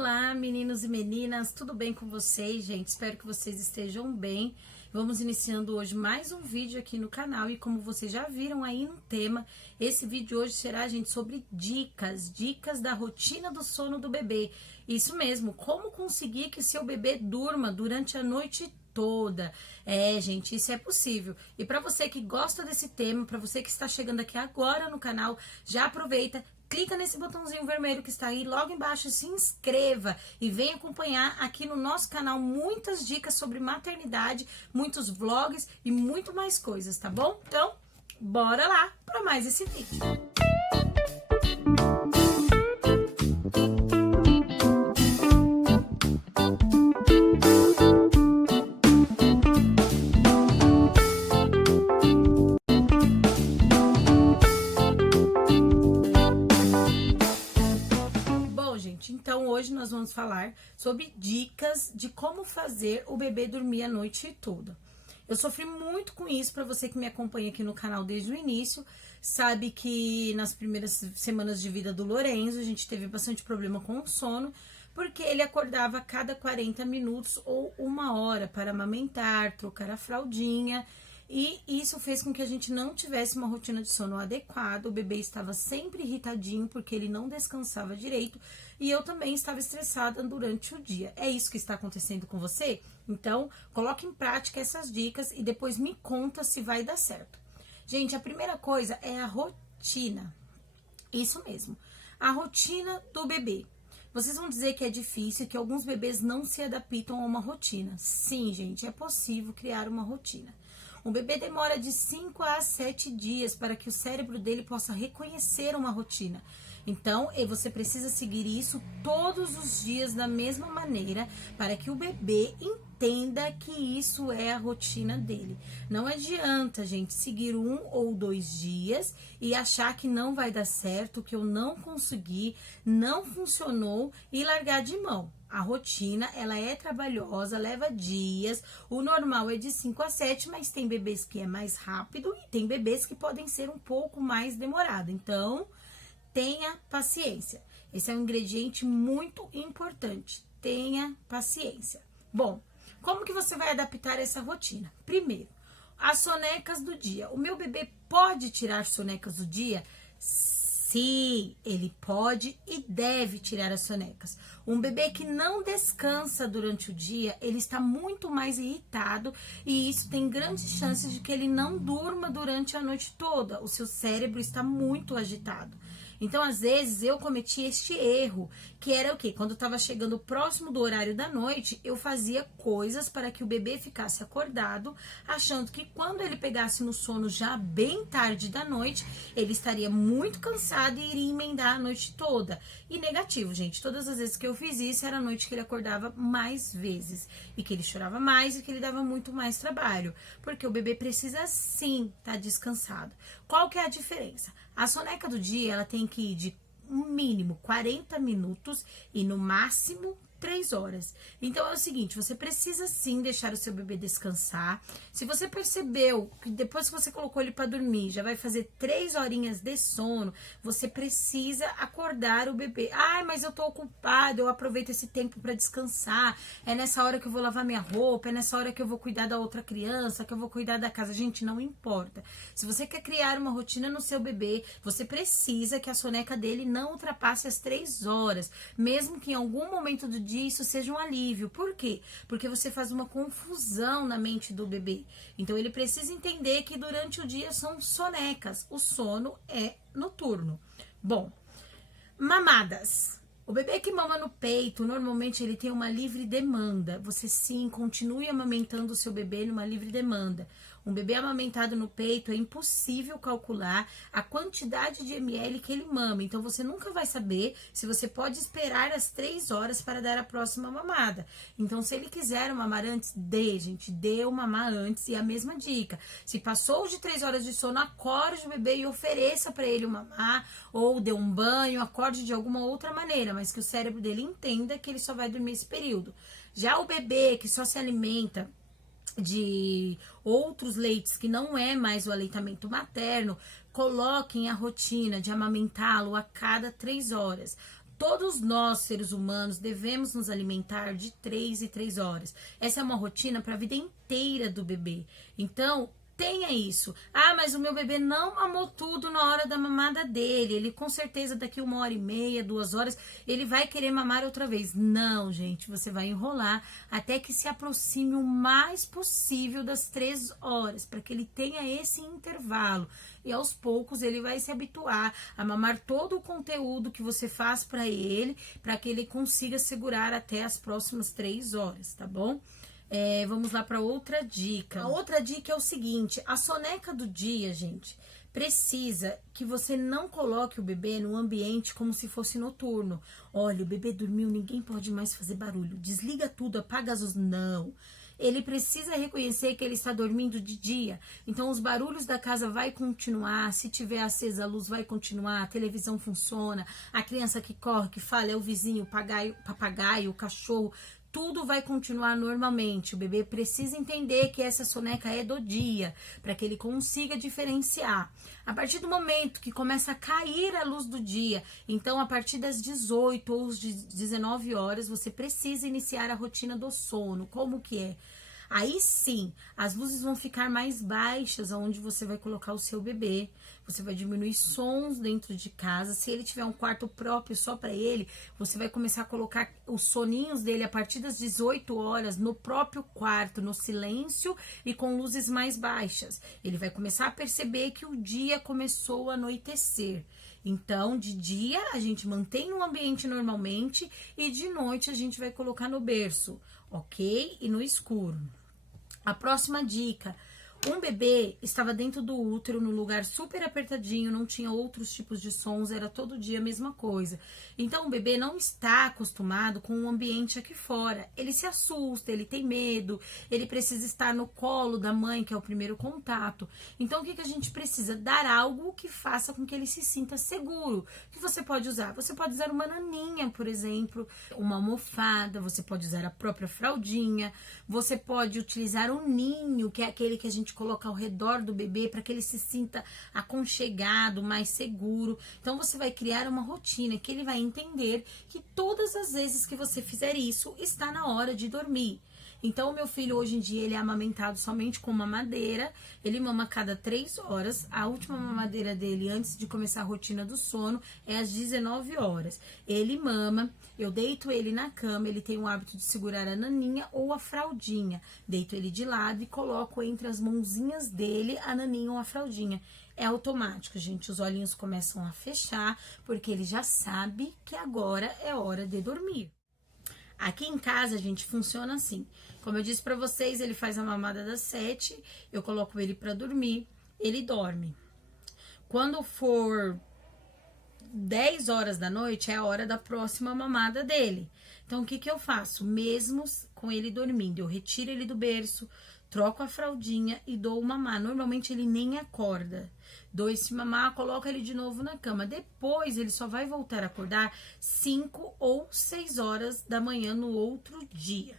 Olá, meninos e meninas, tudo bem com vocês, gente? Espero que vocês estejam bem. Vamos iniciando hoje mais um vídeo aqui no canal e como vocês já viram aí no tema, esse vídeo hoje será, gente, sobre dicas da rotina do sono do bebê. Isso mesmo, como conseguir que seu bebê durma durante a noite toda. Gente, isso é possível. E para você que gosta desse tema, para você que está chegando aqui agora no canal, já aproveita, clica nesse botãozinho vermelho que está aí logo embaixo, se inscreva e vem acompanhar aqui no nosso canal muitas dicas sobre maternidade, muitos vlogs e muito mais coisas, tá bom? Então, bora lá para mais esse vídeo. Então, hoje nós vamos falar sobre dicas de como fazer o bebê dormir a noite toda. Eu sofri muito com isso, para você que me acompanha aqui no canal desde o início, sabe que nas primeiras semanas de vida do Lorenzo, a gente teve bastante problema com o sono, porque ele acordava a cada 40 minutos ou 1 hora para amamentar, trocar a fraldinha. E isso fez com que a gente não tivesse uma rotina de sono adequada, o bebê estava sempre irritadinho porque ele não descansava direito e eu também estava estressada durante o dia. É isso que está acontecendo com você? Então, coloque em prática essas dicas e depois me conta se vai dar certo. Gente, a primeira coisa é a rotina. Isso mesmo, a rotina do bebê. Vocês vão dizer que é difícil, que alguns bebês não se adaptam a uma rotina. Sim, gente, é possível criar uma rotina. Um bebê demora de 5 a 7 dias para que o cérebro dele possa reconhecer uma rotina. Então, você precisa seguir isso todos os dias da mesma maneira para que o bebê entenda que isso é a rotina dele. Não adianta, gente, seguir 1 ou 2 dias e achar que não vai dar certo, que eu não consegui, não funcionou e largar de mão. A rotina, ela é trabalhosa, leva dias, o normal é de 5 a 7, mas tem bebês que é mais rápido e tem bebês que podem ser um pouco mais demorado. Então, tenha paciência. Esse é um ingrediente muito importante, tenha paciência. Bom, como que você vai adaptar essa rotina? Primeiro, as sonecas do dia. O meu bebê pode tirar sonecas do dia? Sim, ele pode e deve tirar as sonecas. Um bebê que não descansa durante o dia, ele está muito mais irritado e isso tem grandes chances de que ele não durma durante a noite toda. O seu cérebro está muito agitado. Então, às vezes, eu cometi este erro, que era o quê? Quando estava chegando próximo do horário da noite, eu fazia coisas para que o bebê ficasse acordado, achando que quando ele pegasse no sono já bem tarde da noite, ele estaria muito cansado e iria emendar a noite toda. E negativo, gente. Todas as vezes que eu fiz isso, era a noite que ele acordava mais vezes. E que ele chorava mais e que ele dava muito mais trabalho. Porque o bebê precisa, sim, estar descansado. Qual que é a diferença? A soneca do dia, ela tem que ir de um mínimo 40 minutos e no máximo 3 horas. Então é o seguinte, você precisa sim deixar o seu bebê descansar. Se você percebeu que depois que você colocou ele para dormir, já vai fazer 3 horinhas de sono, você precisa acordar o bebê. Ai, mas eu tô ocupado, eu aproveito esse tempo para descansar. É nessa hora que eu vou lavar minha roupa, é nessa hora que eu vou cuidar da outra criança, que eu vou cuidar da casa. Gente, não importa. Se você quer criar uma rotina no seu bebê, você precisa que a soneca dele não ultrapasse as 3 horas, mesmo que em algum momento do dia isso seja um alívio. Por quê? Porque você faz uma confusão na mente do bebê. Então, ele precisa entender que durante o dia são sonecas. O sono é noturno. Bom, mamadas. O bebê que mama no peito, normalmente ele tem uma livre demanda. Você sim, continue amamentando o seu bebê numa livre demanda. Um bebê amamentado no peito é impossível calcular a quantidade de ml que ele mama. Então, você nunca vai saber se você pode esperar as 3 horas para dar a próxima mamada. Então, se ele quiser mamar antes, gente, dê o mamar antes. E a mesma dica, se passou de 3 horas de sono, acorde o bebê e ofereça para ele o mamar, ou dê um banho, acorde de alguma outra maneira, mas que o cérebro dele entenda que ele só vai dormir esse período. Já o bebê que só se alimenta de outros leites que não é mais o aleitamento materno, coloquem a rotina de amamentá-lo a cada 3 horas. Todos nós, seres humanos, devemos nos alimentar de 3 em 3 horas. Essa é uma rotina para a vida inteira do bebê. Então, tenha isso. Ah, mas o meu bebê não mamou tudo na hora da mamada dele. Ele com certeza daqui 1h30, 2 horas, ele vai querer mamar outra vez. Não, gente, você vai enrolar até que se aproxime o mais possível das 3 horas, para que ele tenha esse intervalo. E aos poucos ele vai se habituar a mamar todo o conteúdo que você faz para ele, para que ele consiga segurar até as próximas 3 horas, tá bom? Vamos lá para outra dica. A outra dica é o seguinte: a soneca do dia, gente, precisa que você não coloque o bebê no ambiente como se fosse noturno. Olha, o bebê dormiu, ninguém pode mais fazer barulho. Desliga tudo, apaga as luzes. Não. Ele precisa reconhecer que ele está dormindo de dia. Então, os barulhos da casa vai continuar. Se tiver acesa a luz, vai continuar. A televisão funciona. A criança que corre, que fala, é o vizinho, o papagaio, o cachorro. Tudo vai continuar normalmente. O bebê precisa entender que essa soneca é do dia, para que ele consiga diferenciar. A partir do momento que começa a cair a luz do dia, então a partir das 18 ou 19 horas, você precisa iniciar a rotina do sono. Como que é? Aí sim, as luzes vão ficar mais baixas, onde você vai colocar o seu bebê. Você vai diminuir sons dentro de casa. Se ele tiver um quarto próprio só para ele, você vai começar a colocar os soninhos dele a partir das 18 horas no próprio quarto, no silêncio e com luzes mais baixas. Ele vai começar a perceber que o dia começou a anoitecer. Então, de dia a gente mantém no ambiente normalmente e de noite a gente vai colocar no berço, ok? E no escuro. A próxima dica: um bebê estava dentro do útero, num lugar super apertadinho, não tinha outros tipos de sons, era todo dia a mesma coisa. Então, o bebê não está acostumado com o ambiente aqui fora. Ele se assusta, ele tem medo, ele precisa estar no colo da mãe, que é o primeiro contato. Então, o que a gente precisa? Dar algo que faça com que ele se sinta seguro. O que você pode usar? Você pode usar uma naninha, por exemplo, uma almofada, você pode usar a própria fraldinha, você pode utilizar um ninho, que é aquele que a gente coloca ao redor do bebê para que ele se sinta aconchegado, mais seguro. Então você vai criar uma rotina que ele vai entender que todas as vezes que você fizer isso, está na hora de dormir. Então, o meu filho, hoje em dia, ele é amamentado somente com mamadeira. Ele mama a cada 3 horas. A última mamadeira dele, antes de começar a rotina do sono, é às 19 horas. Ele mama, eu deito ele na cama, ele tem o hábito de segurar a naninha ou a fraldinha. Deito ele de lado e coloco entre as mãozinhas dele a naninha ou a fraldinha. É automático, gente. Os olhinhos começam a fechar, porque ele já sabe que agora é hora de dormir. Aqui em casa, gente, funciona assim. Como eu disse pra vocês, ele faz a mamada das 7, eu coloco ele pra dormir, ele dorme. Quando for 10 horas da noite, é a hora da próxima mamada dele. Então, o que eu faço? Mesmo com ele dormindo, eu retiro ele do berço, troco a fraldinha e dou o mamar. Normalmente, ele nem acorda. Dou esse mamar, coloco ele de novo na cama. Depois, ele só vai voltar a acordar 5 ou 6 horas da manhã no outro dia.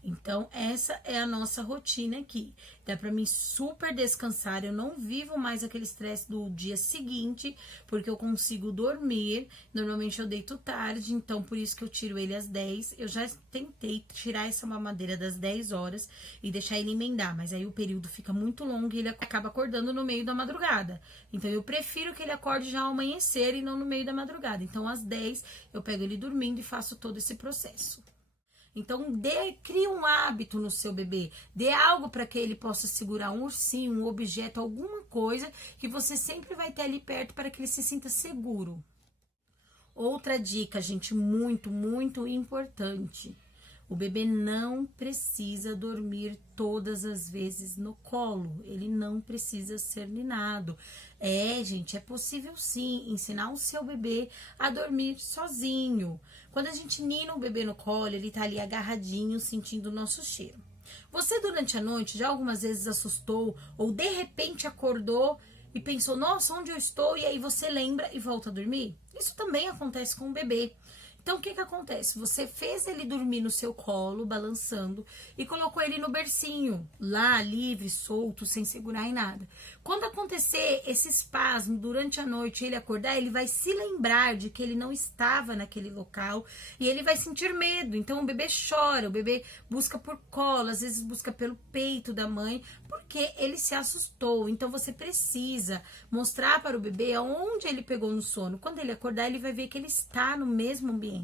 Então, essa é a nossa rotina aqui. Dá pra mim super descansar, eu não vivo mais aquele estresse do dia seguinte, porque eu consigo dormir. Normalmente eu deito tarde, então por isso que eu tiro ele às 10. Eu já tentei tirar essa mamadeira das 10 horas e deixar ele emendar, mas aí o período fica muito longo e ele acaba acordando no meio da madrugada. Então eu prefiro que ele acorde já ao amanhecer e não no meio da madrugada. Então às 10 eu pego ele dormindo e faço todo esse processo. Então, crie um hábito no seu bebê. Dê algo para que ele possa segurar um ursinho, um objeto, alguma coisa que você sempre vai ter ali perto para que ele se sinta seguro. Outra dica, gente, muito, muito importante. O bebê não precisa dormir todas as vezes no colo. Ele não precisa ser ninado. Gente, é possível sim ensinar o seu bebê a dormir sozinho. Quando a gente nina o bebê no colo, ele tá ali agarradinho, sentindo o nosso cheiro. Você, durante a noite, já algumas vezes assustou ou de repente acordou e pensou, nossa, onde eu estou? E aí você lembra e volta a dormir? Isso também acontece com o bebê. Então, o que que acontece? Você fez ele dormir no seu colo, balançando, e colocou ele no bercinho, lá, livre, solto, sem segurar em nada. Quando acontecer esse espasmo durante a noite, ele acordar, ele vai se lembrar de que ele não estava naquele local e ele vai sentir medo. Então, o bebê chora, o bebê busca por colo, às vezes busca pelo peito da mãe, porque ele se assustou. Então, você precisa mostrar para o bebê aonde ele pegou no sono. Quando ele acordar, ele vai ver que ele está no mesmo ambiente.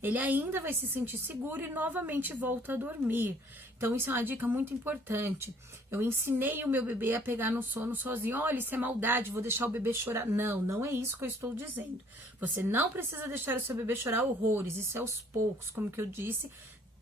Ele ainda vai se sentir seguro e novamente volta a dormir. Então, isso é uma dica muito importante. Eu ensinei o meu bebê a pegar no sono sozinho. Olha, isso é maldade, vou deixar o bebê chorar. Não, não é isso que eu estou dizendo. Você não precisa deixar o seu bebê chorar horrores. Isso é aos poucos, como que eu disse.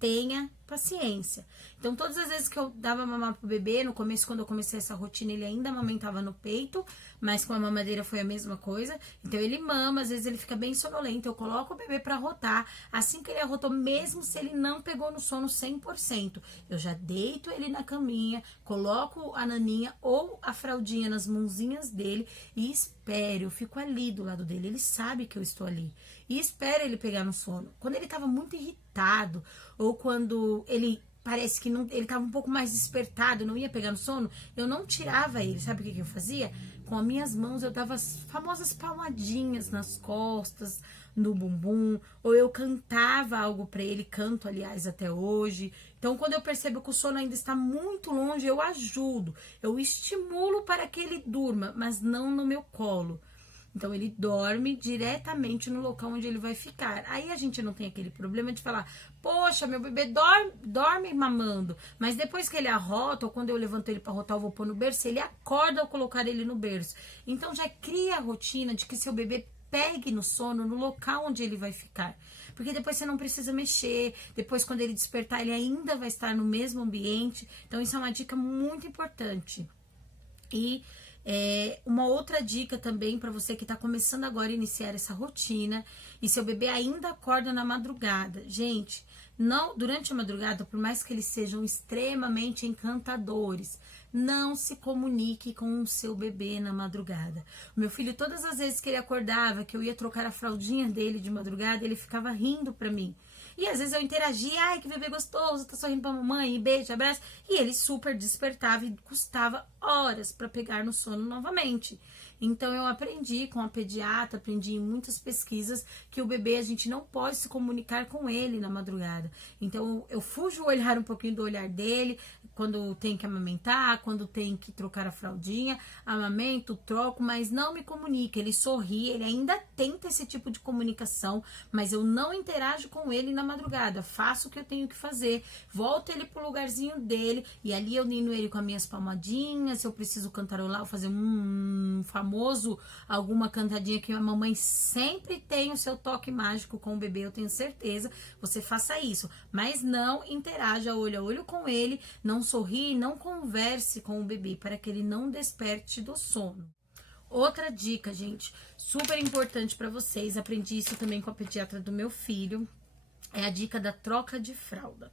Tenha paciência. Então, todas as vezes que eu dava mamar pro bebê, no começo, quando eu comecei essa rotina, ele ainda amamentava no peito, mas com a mamadeira foi a mesma coisa. Então, ele mama, às vezes ele fica bem sonolento, eu coloco o bebê pra arrotar. Assim que ele arrotou, mesmo se ele não pegou no sono 100%, eu já deito ele na caminha, coloco a naninha ou a fraldinha nas mãozinhas dele e espero, eu fico ali do lado dele, ele sabe que eu estou ali. E espero ele pegar no sono. Quando ele tava muito irritado, ou quando ele parece que não, ele tava um pouco mais despertado, não ia pegar no sono, eu não tirava ele. Sabe o que eu fazia? Com as minhas mãos eu dava as famosas palmadinhas nas costas, no bumbum, ou eu cantava algo para ele, canto aliás até hoje. Então, quando eu percebo que o sono ainda está muito longe, eu ajudo, eu estimulo para que ele durma, mas não no meu colo. Então, ele dorme diretamente no local onde ele vai ficar. Aí a gente não tem aquele problema de falar, poxa, meu bebê dorme mamando, mas depois que ele arrota, ou quando eu levanto ele para arrotar, eu vou pôr no berço, ele acorda ao colocar ele no berço. Então, já cria a rotina de que seu bebê pegue no sono no local onde ele vai ficar. Porque depois você não precisa mexer, depois quando ele despertar, ele ainda vai estar no mesmo ambiente. Então, isso é uma dica muito importante. E uma outra dica também para você que está começando agora a iniciar essa rotina e seu bebê ainda acorda na madrugada. Gente, não durante a madrugada, por mais que eles sejam extremamente encantadores, não se comunique com o seu bebê na madrugada. O meu filho, todas as vezes que ele acordava, que eu ia trocar a fraldinha dele de madrugada, ele ficava rindo para mim. E às vezes eu interagia, ai, que bebê gostoso, tá sorrindo pra mamãe, e beijo, abraço. E ele super despertava e custava horas para pegar no sono novamente. Então eu aprendi com a pediatra, aprendi em muitas pesquisas que o bebê, a gente não pode se comunicar com ele na madrugada. Então eu fujo o olhar um pouquinho do olhar dele, quando tem que amamentar, quando tem que trocar a fraldinha, amamento, troco, mas não me comunica. Ele sorri, ele ainda tenta esse tipo de comunicação, mas eu não interajo com ele na madrugada. Faço o que eu tenho que fazer, volto ele pro lugarzinho dele e ali eu nino ele com as minhas palmadinhas. Se eu preciso cantarolar ou fazer famoso, alguma cantadinha que a mamãe sempre tem o seu toque mágico com o bebê, eu tenho certeza, você faça isso, mas não interaja olho a olho com ele, não sorri, não converse com o bebê para que ele não desperte do sono. Outra dica, gente, super importante para vocês, aprendi isso também com a pediatra do meu filho, é a dica da troca de fralda.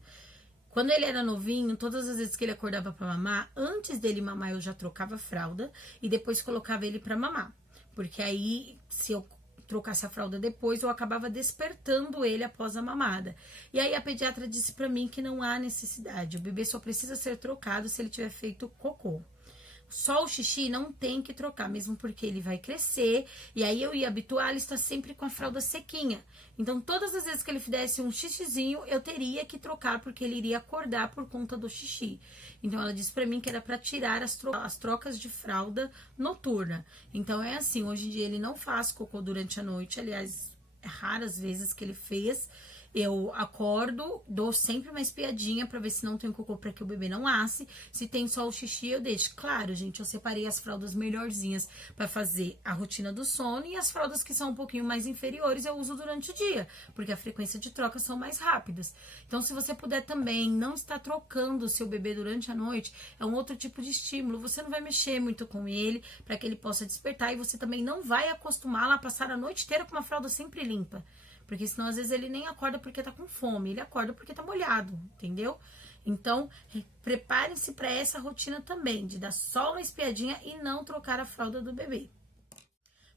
Quando ele era novinho, todas as vezes que ele acordava para mamar, antes dele mamar eu já trocava a fralda e depois colocava ele para mamar. Porque aí, se eu trocasse a fralda depois, eu acabava despertando ele após a mamada. E aí a pediatra disse para mim que não há necessidade, o bebê só precisa ser trocado se ele tiver feito cocô. Só o xixi não tem que trocar, mesmo porque ele vai crescer. E aí eu ia habituar ele estar sempre com a fralda sequinha. Então, todas as vezes que ele fizesse um xixizinho, eu teria que trocar, porque ele iria acordar por conta do xixi. Então, ela disse pra mim que era pra tirar as trocas de fralda noturna. Então, é assim, hoje em dia ele não faz cocô durante a noite. Aliás, é raras vezes que ele fez. Eu acordo, dou sempre uma espiadinha pra ver se não tem cocô pra que o bebê não asse. Se tem só o xixi, eu deixo. Claro, gente, eu separei as fraldas melhorzinhas pra fazer a rotina do sono. E as fraldas que são um pouquinho mais inferiores eu uso durante o dia, porque a frequência de troca são mais rápidas. Então, se você puder também não estar trocando o seu bebê durante a noite, é um outro tipo de estímulo. Você não vai mexer muito com ele pra que ele possa despertar. E você também não vai acostumá-lo a passar a noite inteira com uma fralda sempre limpa. Porque senão, às vezes, ele nem acorda porque tá com fome, ele acorda porque tá molhado, entendeu? Então, preparem-se para essa rotina também, de dar só uma espiadinha e não trocar a fralda do bebê.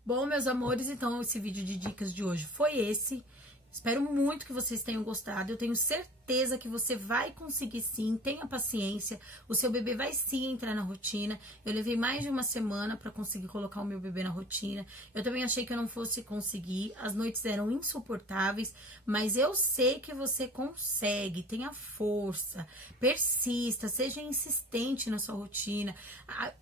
Bom, meus amores, então esse vídeo de dicas de hoje foi esse. Espero muito que vocês tenham gostado. Eu tenho certeza que você vai conseguir sim. Tenha paciência. O seu bebê vai sim entrar na rotina. Eu levei mais de uma semana para conseguir colocar o meu bebê na rotina. Eu também achei que eu não fosse conseguir. As noites eram insuportáveis. Mas eu sei que você consegue. Tenha força. Persista. Seja insistente na sua rotina.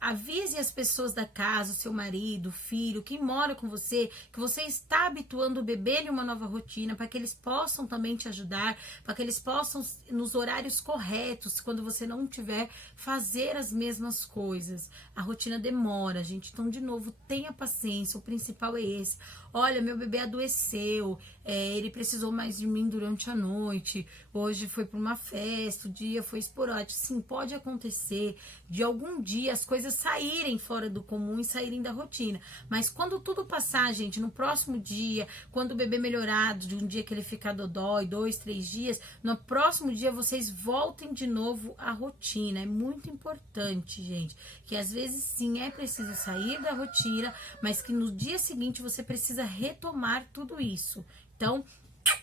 Avise as pessoas da casa, o seu marido, o filho, quem mora com você, que você está habituando o bebê a uma nova rotina, para que eles possam também te ajudar, para que eles possam, nos horários corretos, quando você não tiver, fazer as mesmas coisas. A rotina demora, gente. Então, de novo, tenha paciência. O principal é esse. Olha, meu bebê adoeceu, ele precisou mais de mim durante a noite, hoje foi para uma festa, o dia foi esporádico. Sim, pode acontecer de algum dia as coisas saírem fora do comum e saírem da rotina. Mas quando tudo passar, gente, no próximo dia, quando o bebê melhorar, de um dia que ele ficar dodói, 2, 3 dias, no próximo dia vocês voltem de novo à rotina. É muito importante, gente, que às vezes sim é preciso sair da rotina, mas que no dia seguinte você precisa retomar tudo isso. Então,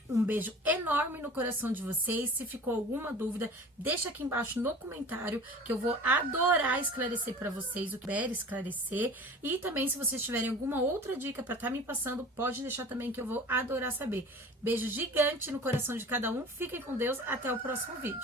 um beijo enorme no coração de vocês. Se ficou alguma dúvida, deixa aqui embaixo no comentário, que eu vou adorar esclarecer para vocês o que quer esclarecer. E também, se vocês tiverem alguma outra dica para estar me passando, pode deixar também, que eu vou adorar saber. Beijo gigante no coração de cada um. Fiquem com Deus. Até o próximo vídeo.